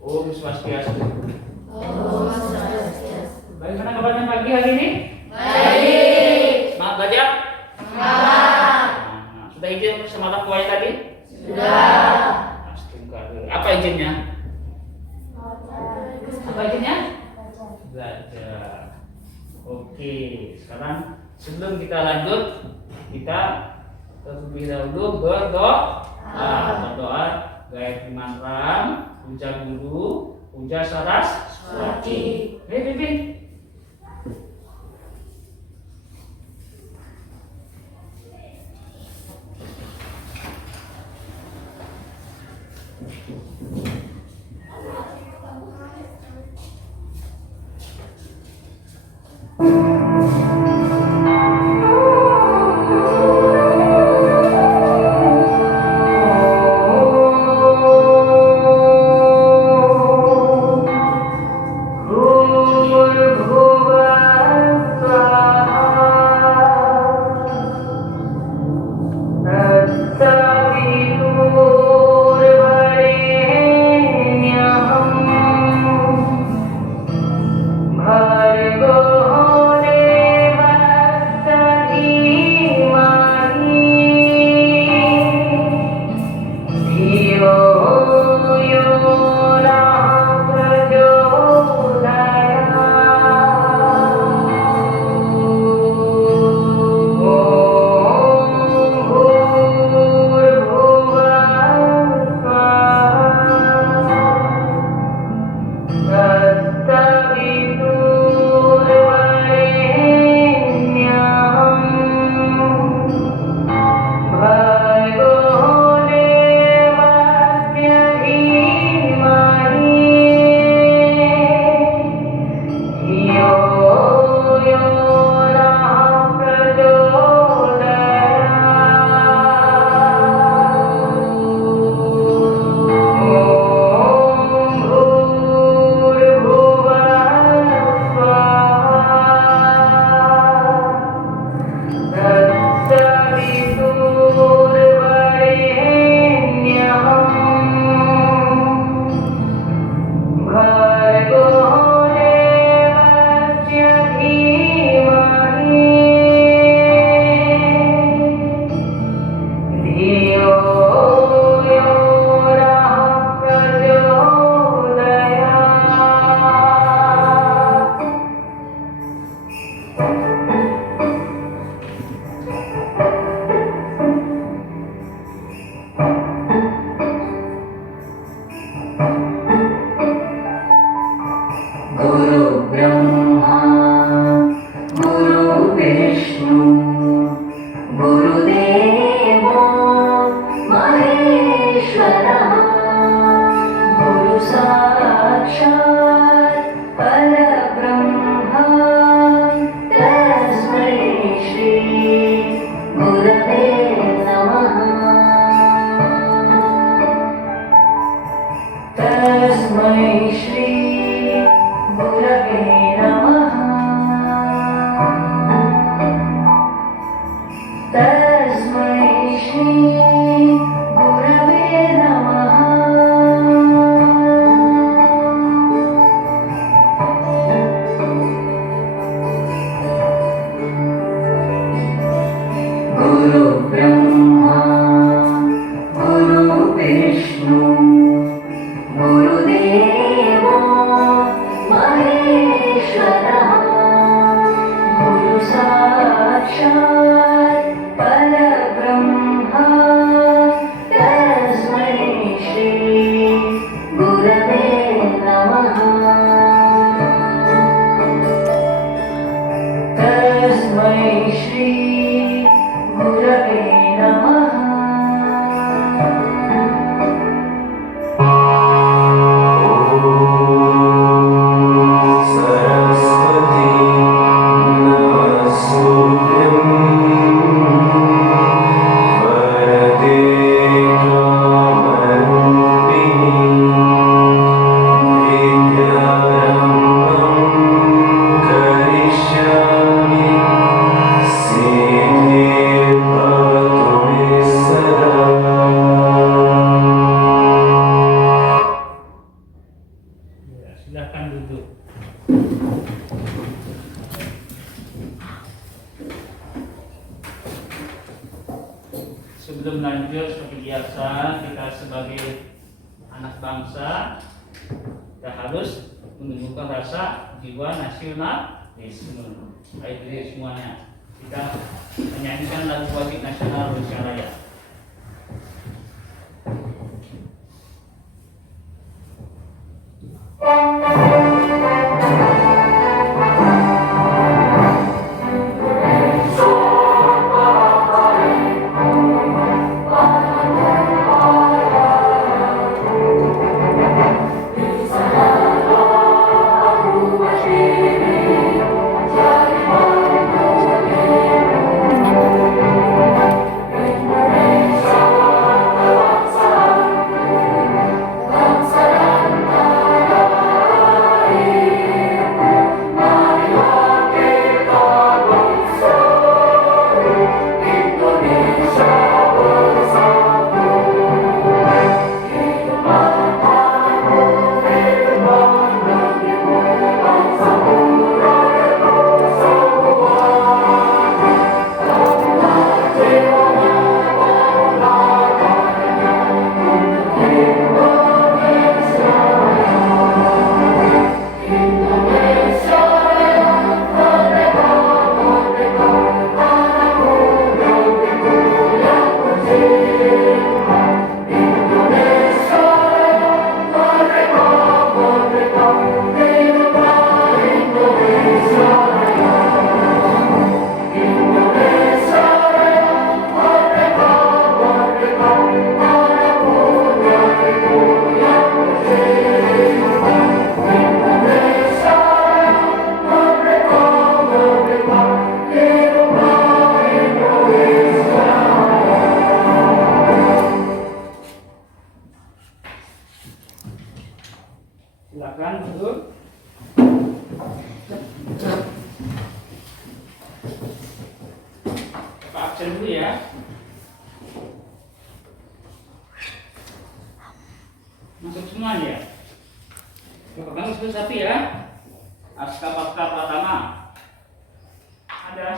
Om Swastiastu. Om Swastiastu. Bagaimana kabarnya pagi hari ini? Baik. Semangat belajar? Semangat. Nah, sudah izin sama orang tuanya tadi? Sudah. Astagfirullah. Apa izinnya? Apa izinnya? Belajar. Oke, sekarang sebelum kita lanjut, kita terlebih dahulu berdoa. Berdoa Gayatri Mantra, puja guru, puja Saraswati. Pimpin. साक्षात् परब्रह्म sebelum lanjut seperti biasa, kita sebagai anak bangsa kita harus menunjukkan rasa jiwa nasionalisme. Baik dari semuanya, kita menyanyikan lagu wajib nasional Indonesia Raya. Silakan duduk. Pak absen dulu ya. Masuk semua ya. Pegang sebut sapi ya. Aska Pasca Pratama. Ada.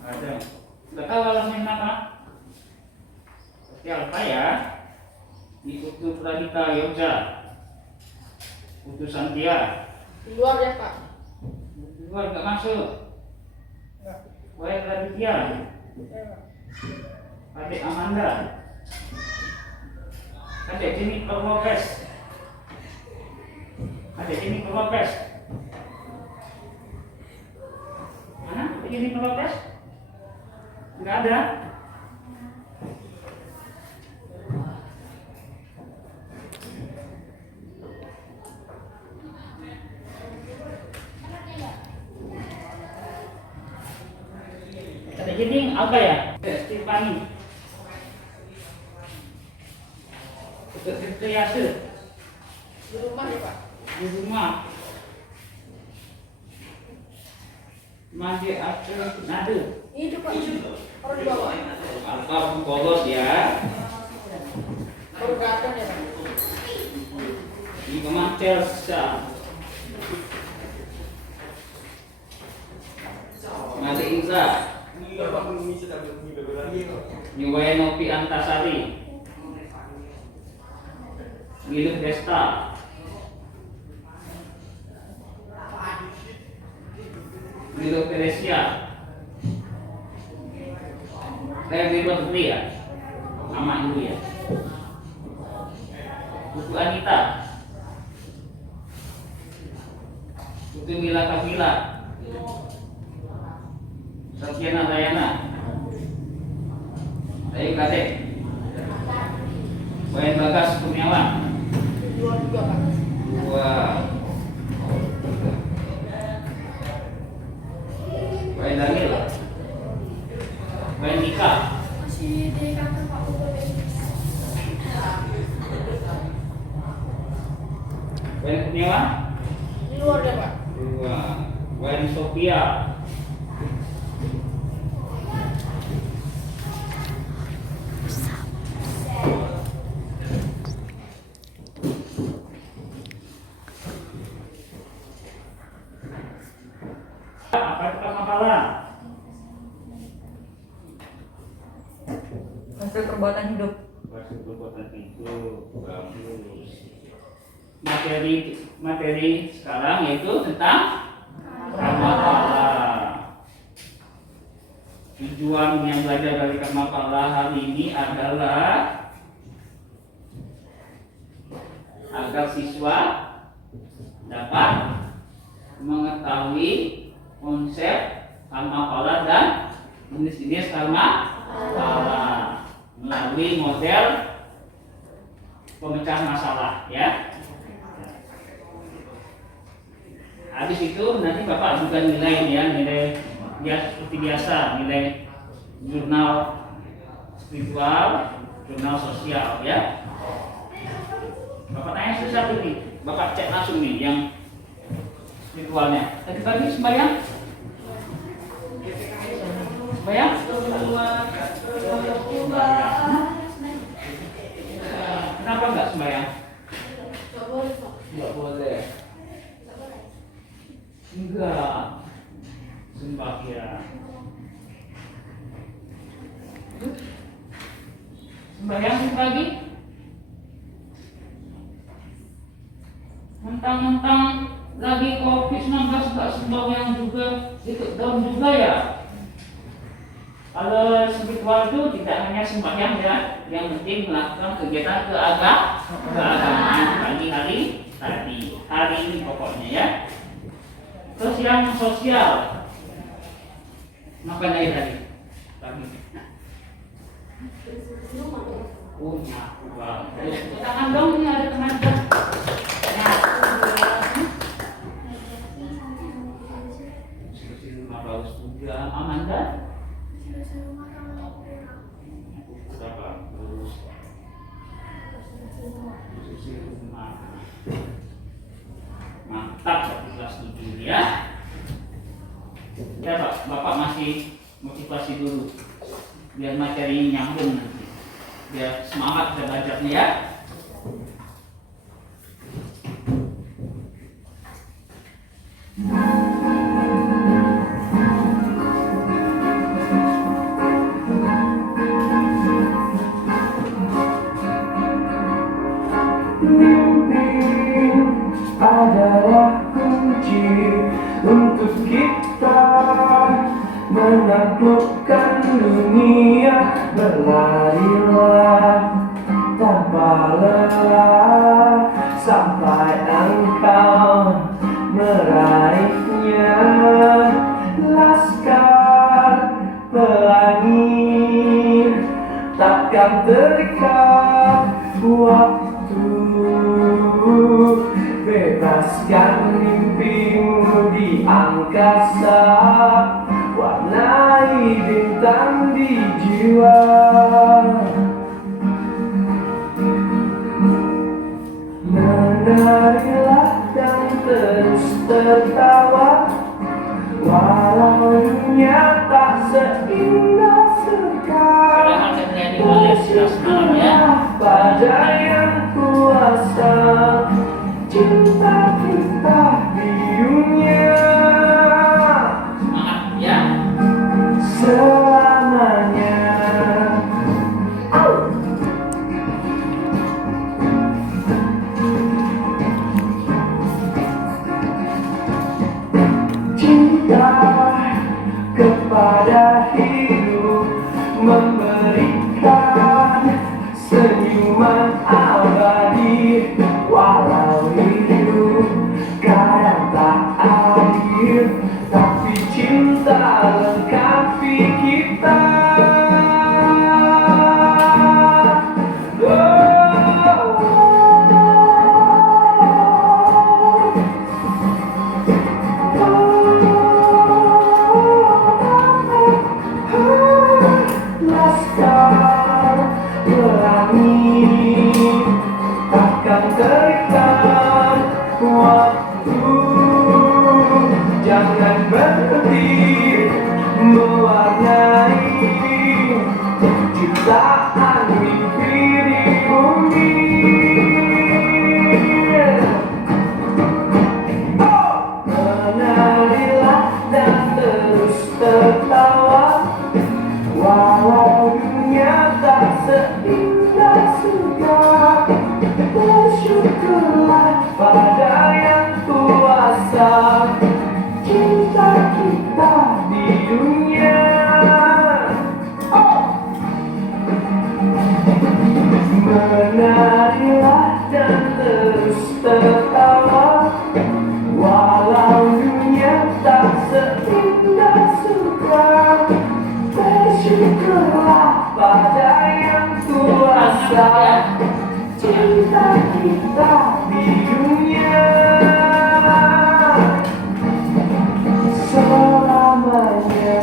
Ada. Sudah tahu alamatnya apa? Seperti apa ya? Ikutu Pradita Yogja. Putusan dia Di luar ya Pak. di luar nggak masuk. Baik Raditya, adik Amanda, adik Jennifer Lopez, adik Jennifer Lopez. Mana adik Jennifer Lopez? Nggak ada. Jadi apa ya? Stefani. Triase. Di rumah ya Pak. Di rumah. Mandi Aceh Nadu. Itu Pak. Harus dibawa. Alfa Bolos ya. Baru datang ya Pak. Di Kemantelsa. Mandi Inza. Nyuwain Nopi Antasari, Milu Desta, Milu Teresia, Milu ya, nama itu ya, Buku Anita, Buku Mila Kafila, Satyana Dayana, Ayo Kadek, Wayan Bagas Kurniawan, Dua juga Pak. dua, Wayan Daniel, Wayan Nika, Masih di kantor Pak. Wayan Kurniawan, Di luar ya Pak. dua, Wayan Sophia, apa itu hafalan? hasil perbuatan hidup. Hasil perbuatan hidup. Bagus. Materi sekarang yaitu tentang karma pala. Tujuan yang belajar dari karma pala hari ini adalah agar siswa dapat mengetahui konsep karma pala dan jenis-jenis karma pala melalui model pemecah masalah, ya. Habis itu nanti Bapak juga nilai, ya, nilai seperti biasa, nilai jurnal spiritual, jurnal sosial, ya. Bapak tanya satu nih, Bapak cek langsung nih yang spiritualnya. Tadi pagi sembahyang? Sembahyang? Kenapa enggak sembahyang? Enggak boleh. Enggak. Sembahyang. Sembahyang pagi? Mentang-mentang lagi COVID-19 enggak sembahyang juga, itu down juga ya. Kalau spiritual itu tidak hanya sembahyang, ya, yang penting melakukan kegiatan keagamaan pagi hari tadi, hari ini pokoknya, ya. Terus yang sosial, ngapain aja tadi? Oh, nyaku banget. Tangan dong, ini ada teman kan? Bersih rumah bagus juga, Amanda. Berapa? Terus bersih rumah. Mantap, 11.7, ya. Ya Pak, Bapak masih motivasi dulu biar materi nyambung nanti, biar semangat belajarnya, ya. Adalah kunci untuk kita menaklukkan dunia. Berlarilah tanpa lelah sampai engkau meraihnya. Laskar pelangi takkan terikat waktu. Bebaskan mimpimu di angkasa, warnai bintang di jiwa. Menarilah dan terus tertawa, walau dunia tak seindah sekarang. Usahalah pada yang kuasa, cinta kita di dunia selamanya. Cinta kepada hidup, memberikan senyuman abadi. Walau hidup kadang tak adil, tapi cinta lengkapi kita. Laskar pelangi takkan terikat waktu. Jangan berhenti mewarnai ciptaan mimpi di bumi. Menarilah dan terus tertawa, walau dunia tak pada yang kuasa cinta kita di dunia selamanya,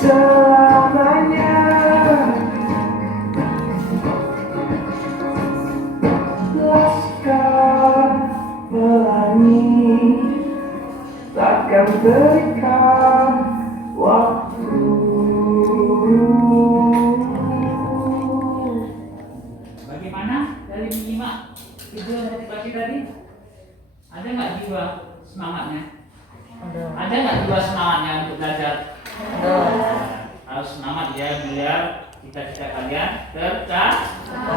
selamanya. Laskar pelangi takkan terikat waktu. Bagaimana dari menyimak video motivasi tadi? Ada nggak jiwa semangatnya? Ada nggak jiwa semangatnya untuk belajar? Harus semangat ya biar cita-cita kalian tercapai.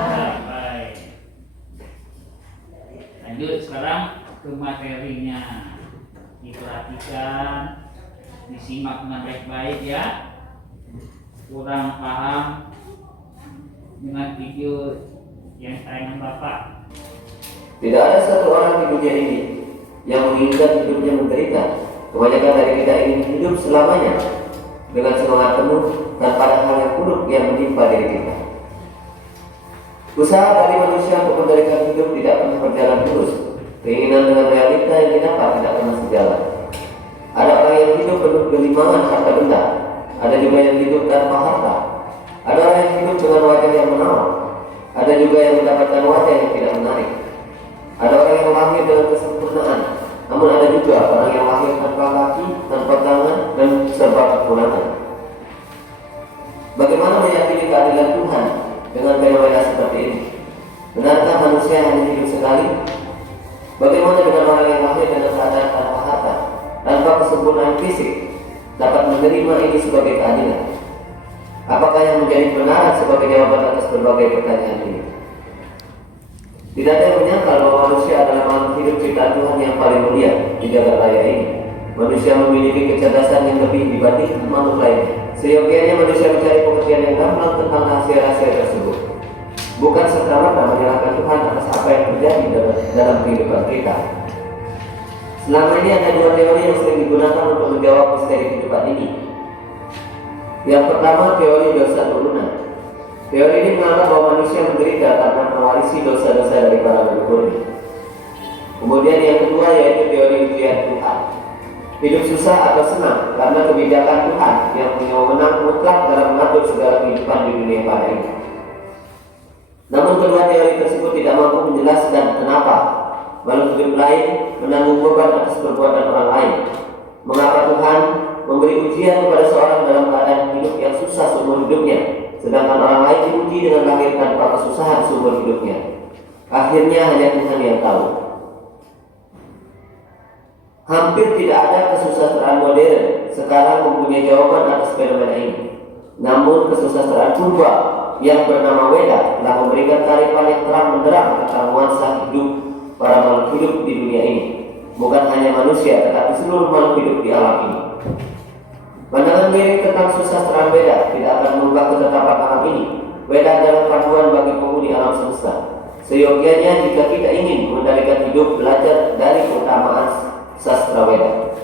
Lanjut sekarang ke materinya. Diperhatikan, disimak dengan baik-baik ya. Kurang paham dengan video yang tayangan Bapak. Tidak ada satu orang di dunia ini yang menginginkan hidupnya menderita. Kebanyakan dari kita ingin hidup selamanya dengan semangat penuh tanpa ada hal yang buruk yang menimpa diri kita. Usaha dari manusia untuk mendirikan hidup tidak pernah berjalan lurus. Keinginan dengan realita yang didapat tidak pernah sejalan. Ada orang yang hidup penuh gelimangan harta benda. Ada juga yang hidup tanpa harta. Ada orang yang hidup dengan wajah yang menawan. Ada juga yang mendapatkan wajah yang tidak menarik. Ada orang yang lahir dengan kesempurnaan. Namun ada juga orang yang lahir tanpa kaki, tanpa tangan, dan serba kekurangan. Bagaimana meyakini keadilan Tuhan dengan fenomena seperti ini? Benarkah manusia hanya hidup sekali? Bagaimana dengan orang yang lahir dengan keadaan tanpa harta, tanpa kesempurnaan fisik, dapat menerima ini sebagai keadilan? Apakah yang menjadi kebenaran sebagai jawaban atas berbagai pertanyaan ini? Tidak ada yang menyangkal bahwa manusia adalah makhluk hidup ciptaan Tuhan yang paling mulia di jagat raya ini. Manusia memiliki kecerdasan yang lebih dibanding makhluk lainnya. Seyogianya manusia mencari pengertian yang gamblang tentang rahasia-rahasia tersebut. Bukan serta-merta menyalahkan Tuhan atas apa yang terjadi dalam kehidupan kita. Selama ini ada dua teori yang sering digunakan untuk menjawab misteri kehidupan ini. Yang pertama, teori dosa turunan. Teori ini menganggap bahwa manusia menderita karena mewarisi dosa-dosa dari para leluhurnya. Kemudian yang kedua yaitu teori ujian Tuhan. Hidup susah atau senang karena kebijakan Tuhan yang punya wewenang mutlak dalam mengatur segala kehidupan di dunia pada ini. Namun kedua teori tersebut tidak mampu menjelaskan kenapa makhluk hidup lain menanggung beban atas perbuatan orang lain. Mengapa Tuhan memberi ujian kepada seorang dalam keadaan hidup yang susah seumur hidupnya, sedangkan orang lain diuji dengan lahir tanpa kesusahan seumur hidupnya. Akhirnya hanya Tuhan yang tahu. Hampir tidak ada kesusastraan modern sekarang mempunyai jawaban atas fenomena ini. Namun kesusastraan purba yang bernama Weda telah memberikan kearifan yang terang benderang tentang nuansa hidup para makhluk hidup di dunia ini. Bukan hanya manusia, tetapi seluruh makhluk hidup di alam ini. Pandangan miring tentang susastraan Weda tidak akan mengubah ketetapan alam ini. Weda adalah panduan bagi penghuni alam semesta. Seyogianya jika kita ingin mengendalikan hidup, belajar dari keutamaan sastra Weda.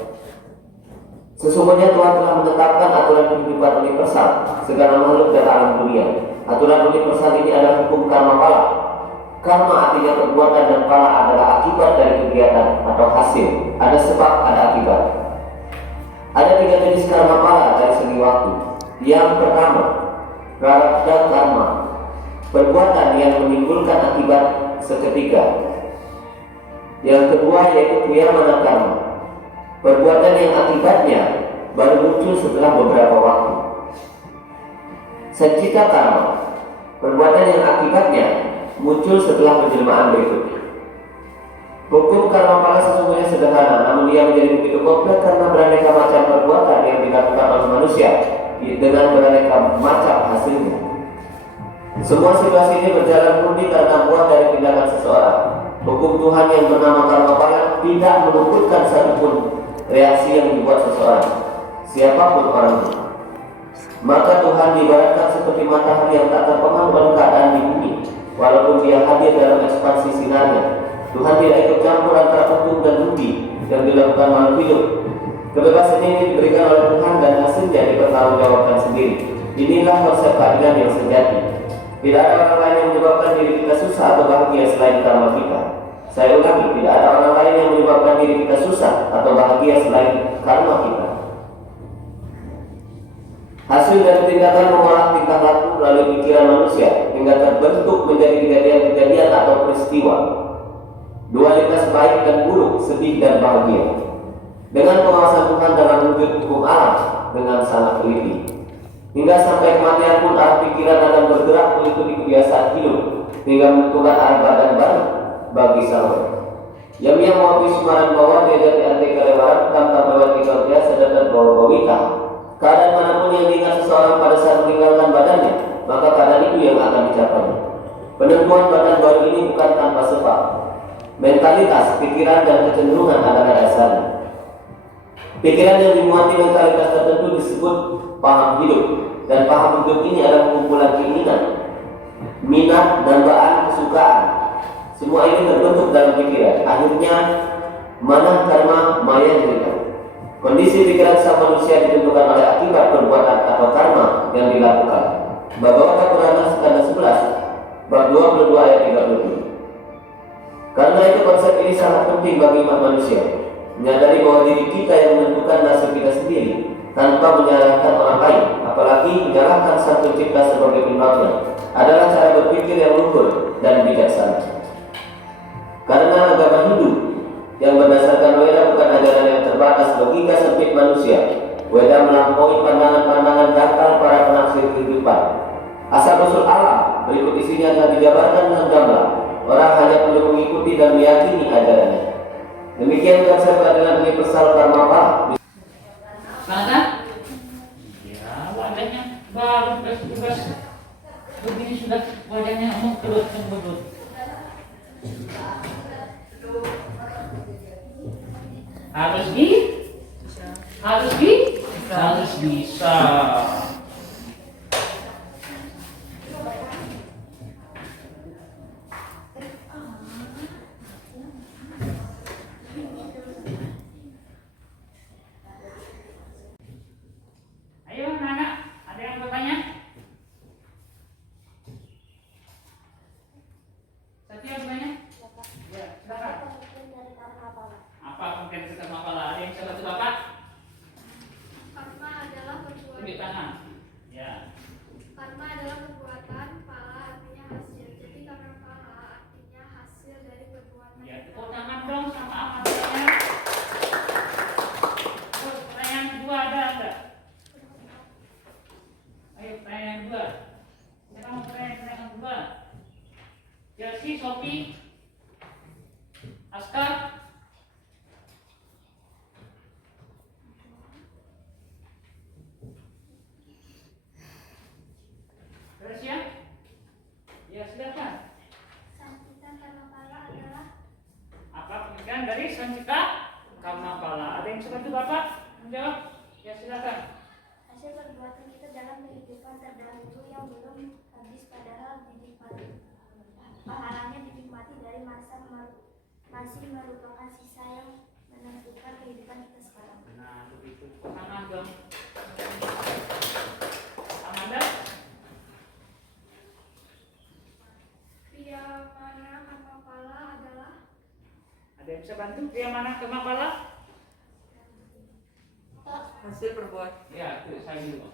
Sesungguhnya Tuhan telah menetapkan aturan kehidupan universal segala makhluk dan alam dunia. Aturan universal ini adalah hukum karma pala. Karma artinya perbuatan dan pala adalah akibat dari kegiatan atau hasil. Ada sebab, ada akibat. Ada tiga jenis karma pala dari segi waktu. Yang pertama, prarabdha karma, perbuatan yang menimbulkan akibat seketika. Yang kedua yaitu kriyamana karma, perbuatan yang akibatnya baru muncul setelah beberapa waktu. Sancita karma, perbuatan yang akibatnya muncul setelah penjelmaan berikutnya. Hukum karma pala sesungguhnya sederhana, namun ia menjadi begitu kompleks karena beraneka macam perbuatan yang dilakukan oleh manusia dengan beraneka macam hasilnya. Semua situasi ini berjalan murni karena buah dari tindakan seseorang. Hukum Tuhan yang bernama karma pala tidak meluputkan satupun reaksi yang dibuat seseorang, siapapun orangnya. Maka Tuhan diibaratkan seperti matahari yang tak terpengaruh oleh keadaan di bumi, walaupun dia hadir dalam ekspansi sinarnya. Tuhan tidak ikut campur antara untung dan rugi yang dilakukan makhluk hidup. Kebebasan ini diberikan oleh Tuhan dan hasilnya dipertahankan mempertanggungjawabkan sendiri. Inilah konsep keadilan yang sejati. Tidak ada orang lain yang menyebabkan diri kita susah atau bahagia selain karma kita. Saya ulangi, tidak ada orang lain yang menyebabkan diri kita susah atau bahagia selain karma kita. Hasil dari tindakan mengolah tingkah laku melalui pikiran manusia hingga terbentuk menjadi kejadian-kejadian atau peristiwa. Dualitas baik dan buruk, sedih dan bahagia. Dengan pengawasan Tuhan dalam wujud hukum alam dengan sangat teliti. Hingga sampai kematian pun arah pikiran akan bergerak mengikuti kebiasaan hidup hingga menentukan arah badan baru bagi salur. Yang mewakili sumaran bawah diajak diantai kelewaran tanpa melewati kerja sedangkan bawa bawita. Keadaan manapun yang diingat seseorang pada saat meninggalkan badannya, maka keadaan itu yang akan dicapai. Penentuan badan baru ini bukan tanpa sebab. Mentalitas, pikiran, dan kecenderungan adalah dasarnya. Pikiran yang dimuati mentalitas tertentu disebut paham hidup, dan paham hidup ini adalah kumpulan keinginan, minat, dambaan, kesukaan. Semua ini terbentuk dalam pikiran. Akhirnya mana karma maya cerita. Kondisi pikiran sang manusia ditentukan oleh akibat perbuatan atau karma yang dilakukan. Bhagavata Purana skanda 11 bab 22 ayat 37. Karena itu konsep ini sangat penting bagi umat manusia. Menyadari bahwa diri kita yang menentukan nasib kita sendiri tanpa menyalahkan orang lain, apalagi menyalahkan sang pencipta sebagai penyebabnya, adalah cara berpikir yang luhur dan bijaksana. Karena agama Hindu yang berdasarkan Weda bukan ajaran yang terbatas logika sempit manusia. Weda melampaui pandangan-pandangan dangkal para penafsir kehidupan. Asal-usul alam berikut isinya telah dijabarkan dengan gamblang. Orang hanya perlu mengikuti dan meyakini ajarannya. Demikian konsep keadilan universal karma apa? Mana? Ya, wajahnya baru tugas begini sudah wajahnya mengkerut. Harus bisa. Ayo anak-anak, ada yang bertanya? Satya bertanya? Ya, silakan. Apa konten dari karma pala? Ada yang bisa bantu Bapak? Karma adalah perbuatan. Tunjuk tangan. Ya. Karma adalah perbuatan, pala artinya hasil. Jadi karma pala artinya hasil dari perbuatan. Ya, tepuk tangan dong sama apa namanya? Terus pertanyaan kedua ada enggak? Ayo pertanyaan kedua. Siapa mau pertanyaan kedua? Chelsea, Sophie, Askar. Terus ya? Ya silakan. Sancita karma pala adalah Apa pemikiran dari Sancita karma pala? Ada yang seperti Bapak menjawab? Ya silakan. hasil perbuatan kita dalam kehidupan terdahulu yang belum habis padahal dinikmati. Pahalanya dinikmati dari masih merupakan sisa yang menentukan kehidupan kita sekarang. Nah begitu. Tangan dong. Amanda? Pria mana karma pala adalah Ada yang bisa bantu? Pria mana karma pala? Hasil perbuatan. Ya, itu saya dulu.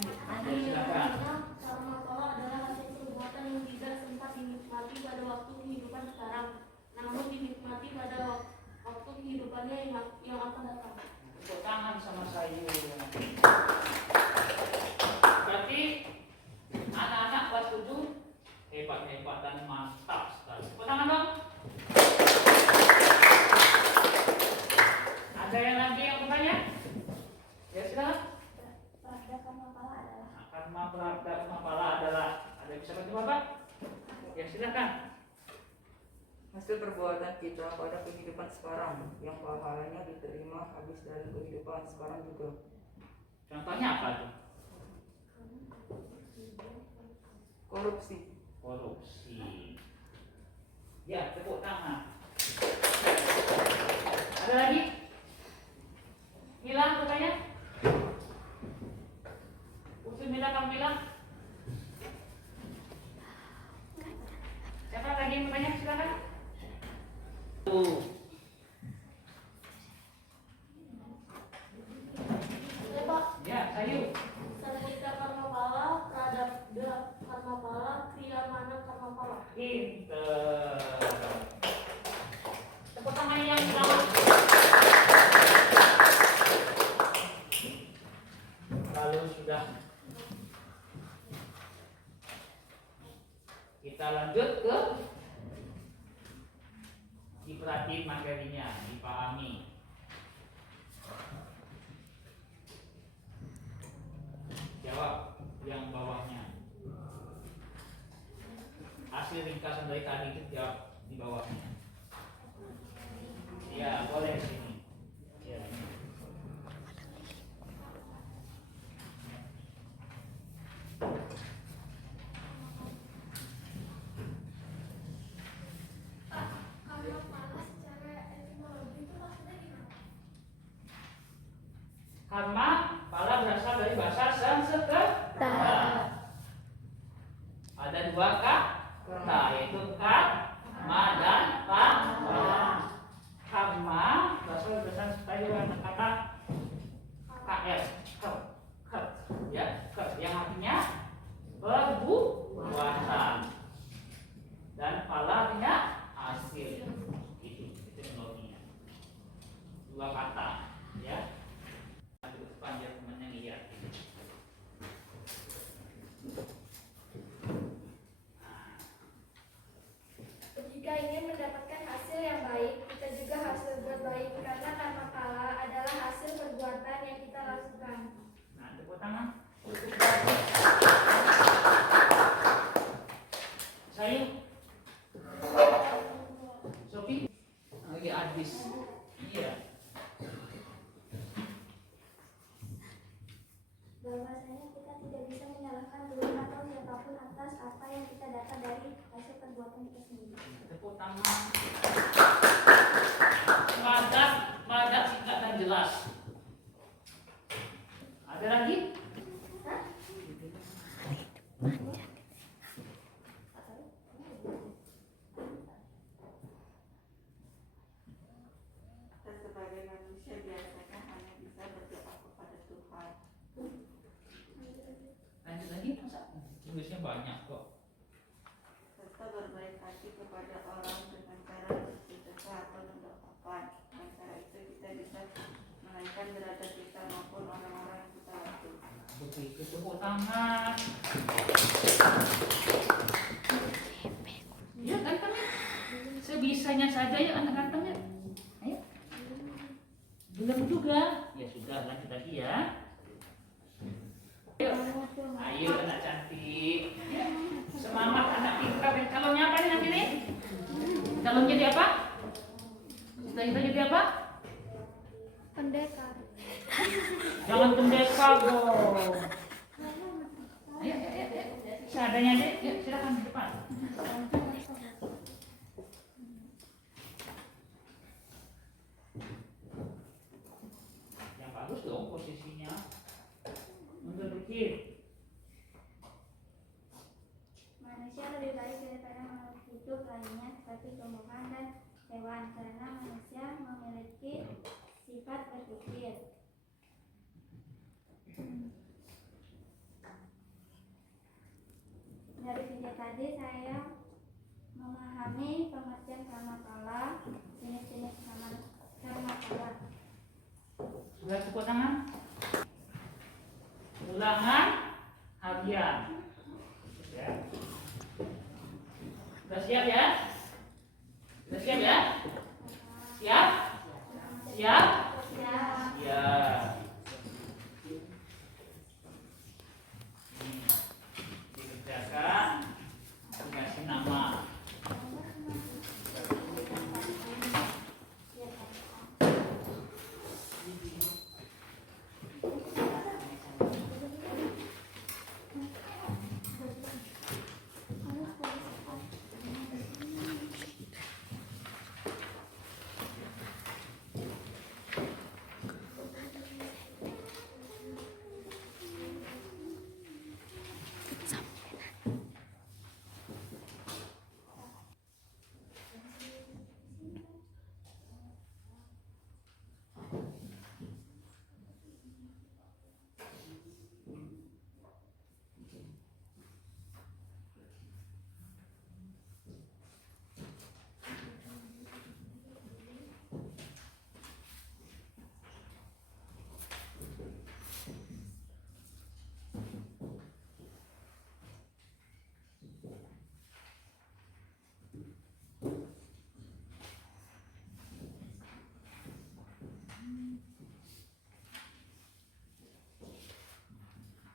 Ya, silakan. karma pala adalah hasil perbuatan yang tidak sempat dinikmati pada waktu kehidupan sekarang, namun dinikmati pada waktu kehidupannya yang akan datang. Tepuk tangan sama saya. Berarti anak-anak kelas 7 hebat dan mantap sekali. Tepuk tangan dong. Ada yang lagi yang bertanya? Ya silakan. Pada karma pala adalah Karma prabda kepala adalah, ada yang bisa bantu Bapak? Ya silakan. Hasil perbuatan kita pada kehidupan sekarang yang pahalanya diterima habis dari kehidupan sekarang juga. Contohnya apa tuh? Korupsi. Korupsi. Ya, tepuk tangan. Ada lagi? Hilang katanya? bilang. Siapa lagi yang bertanya? Silakan. Ya, ayo. Sarjita Karmapala, Pradabda Karmapala, Kriyamana Karmapala. Pinter. Tepuk tangan yang pertama. Lalu sudah kita lanjut ke diperhatiin materinya, dipahami. Jawab yang bawahnya. Hasil ringkasan dari tadi itu jawab di bawahnya. Ya, boleh sini. Ya. Karmapala secara etimologi itu maksudnya gimana? Karma pala berasal dari bahasa Sanskerta. Ada dua kata, yaitu karma dan pala. Karma berasal dari Sanskerta kata kr, ya, yang artinya perbuatan, dan pala artinya hasil. Itu etimologinya. Dua kata, ya. Panjang temannya lihat. Jika ingin mendapatkan hasil yang baik, kita juga harus berbuat baik karena karmapala adalah hasil perbuatan yang kita lakukan. Nah, tepuk tangan. Saya Sophie lagi habis. Iya. Bahwasanya kita tidak bisa menyalahkan Tuhan atau siapapun atas apa yang kita dapat dari hasil perbuatan kita sendiri. Tepuk tangan. Padat, singkat dan jelas. Ada lagi? Kita sebagai manusia biasanya hanya bisa berdoa kepada Tuhan. Lanjut lagi, masa? Tulisnya banyak kok. Serta berbaik hati kepada orang dengan cara bersedekah atau mendoakan. Dengan cara itu kita bisa menaikkan derajat kita maupun orang-orang yang kita bantu. Begitu, tepuk tangan. Ya, gantengnya. Sebisanya saja ya anak gantengnya. Ayo. Belum juga. Ya sudah, lanjut lagi ya. Ayo anak cantik. Ya. Semangat anak pintar. Calonnya apa nih nanti nih? Calon jadi apa? Cita-cita jadi apa? Pendekar. Jangan pendekar dong. Ayo. Seadanya deh. Yuk, silakan ke depan. Yang bagus dong posisinya. Mundur dikit. Manusia lebih baik daripada makhluk hidup lainnya seperti tumbuhan dan hewan karena manusia memiliki sifat berpikir. Dari video tadi saya memahami pengertian karmapala, jenis-jenis karmapala. Sudah tepuk tangan. Ulangan harian. Ya. Sudah siap ya? Sudah siap ya? Siap? Siap? Siap. Dikerjakan. Dikasih nama.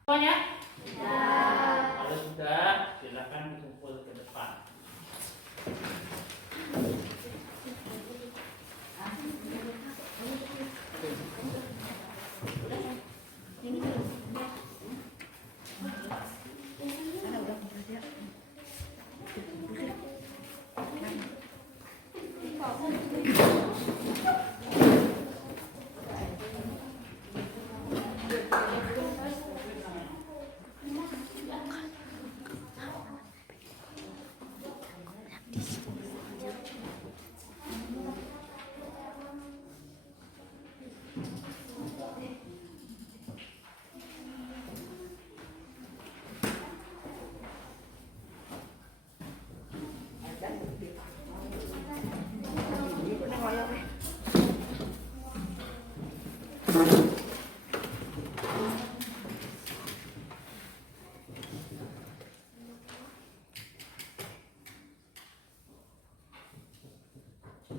Semuanya? Kalau sudah, silakan dikumpul ke depan.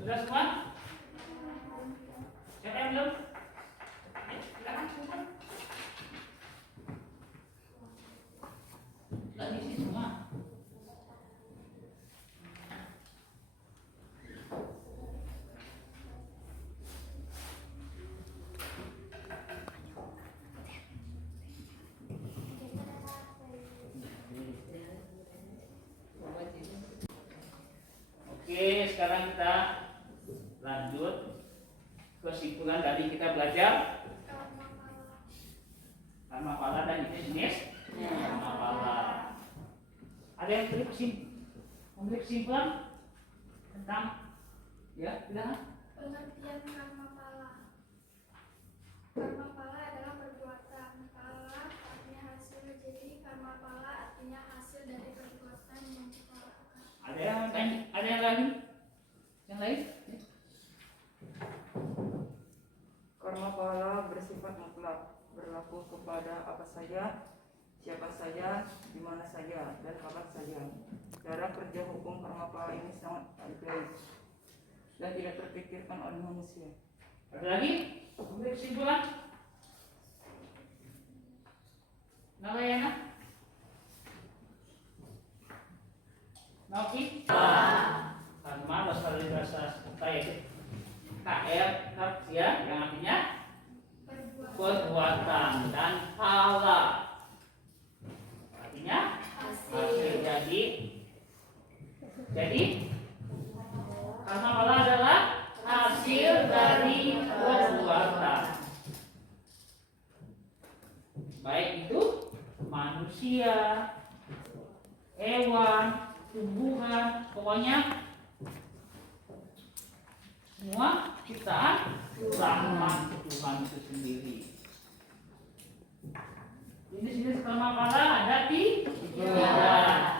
Sudah semua? Siapa yang belum? Silakan kumpul. Sudah diisi semua. Oke, sekarang kita lanjut kesimpulan dari kita belajar karma pala dan jenis karma pala. Ada yang memberi kesimpulan tentang silakan. Pengertian karma pala. Karma pala adalah perbuatan. Pala artinya hasil, jadi karma pala artinya hasil dari perbuatan yang kita lakukan. Ada yang lagi? Yang lain? Karma pala bersifat mutlak, berlaku kepada apa saja, siapa saja, di mana saja, dan kapan saja. Cara kerja hukum karma pala ini sangat algebraik dan tidak terpikirkan oleh manusia. Ada lagi? Memberi kesimpulan? Nalayana? Nauki? Karma berasal dari bahasa KR ya, yang artinya perbuatan dan pala artinya hasil. Jadi karma pala adalah hasil dari perbuatan, baik itu manusia, hewan, tumbuhan, pokoknya semua ciptaan rahmat Tuhan itu sendiri. Jenis-jenis karma pala ada tiga.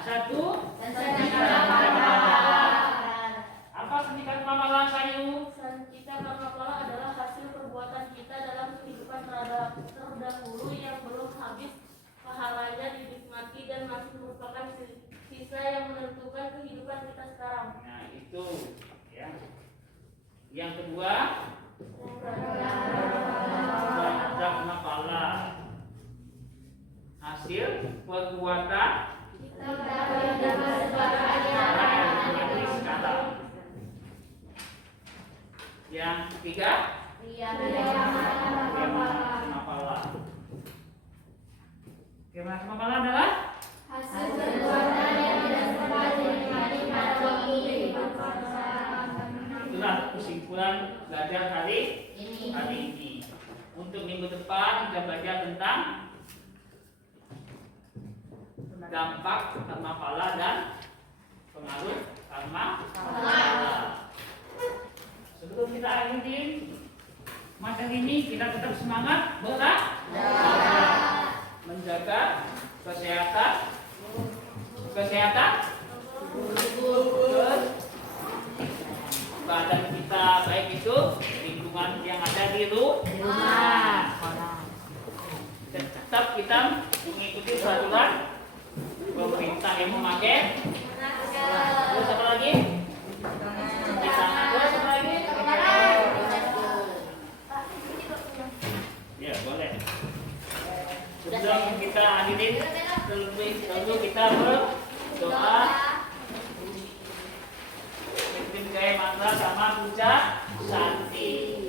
Satu, apa sentikan karma pala Sayu? Sentikan karma pala adalah hasil perbuatan kita dalam kehidupan terdahulu yang belum habis pahalanya dinikmati dan masih merupakan sisa yang menentukan kehidupan kita sekarang. Nah itu ya. Yang kedua, karma pala hasil perbuatan sekarang. Yang ketiga, karma pala. Karma pala adalah Hasil perbuatan yang tidak sempat dinikmati pada waktu kehidupan. Itulah kesimpulan belajar hari ini. Untuk minggu depan kita belajar tentang dampak karma pala dan pengaruh karma pala. Sebelum kita akhiri materi ini, kita tetap semangat menjaga kesehatan badan kita, baik itu lingkungan yang ada di rumah. Tetap kita mengikuti peraturan pemerintah yang memakai. Terus apa lagi? Cuci tangan. Terus apa lagi? Ya boleh. Sebelum kita akhiri, terlebih dahulu kita berdoa. Bikin gaya mantra sama puja Santi.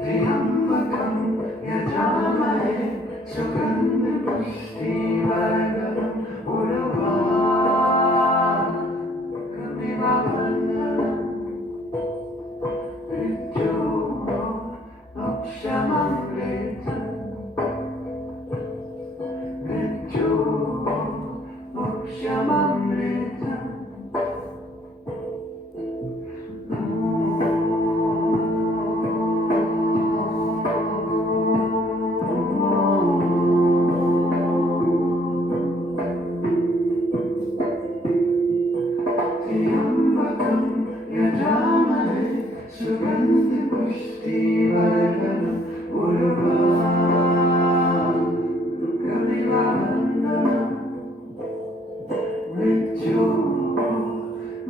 Triambakam yajamahe sugandhi pushtivarnam urvakamiva Sugandhi pushtivarnam urvakamiva mrityu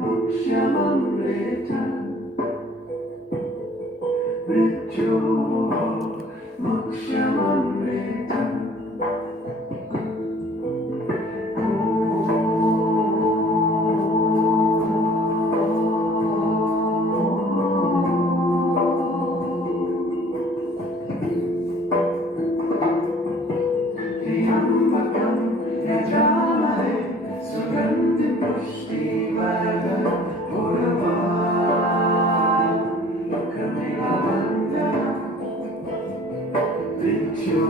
mokshamamrita mrityu mokshamamrita Triambakam yajamahe sugandhi pushtivarnam urvakamiva mrityu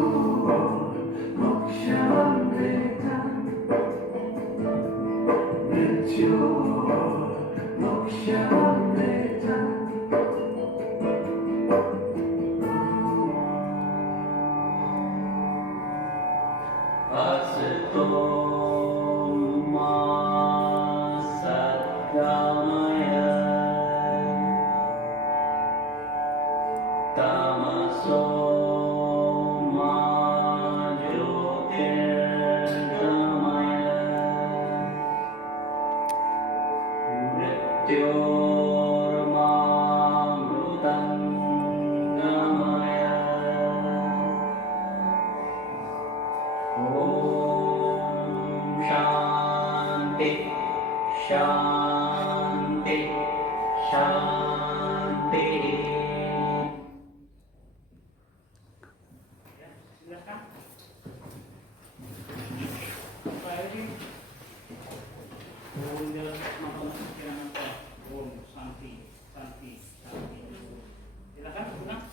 mokshamamrita mrityu mokshamamrita Asato ma satgamaya tamaso ma jyotirgamaya mrityorma mrutangamaya Om Shanti Shanti Shanti. Ya, silakan. Apa ini? Om Santi, Santi, Santi. Silakan, Bunda.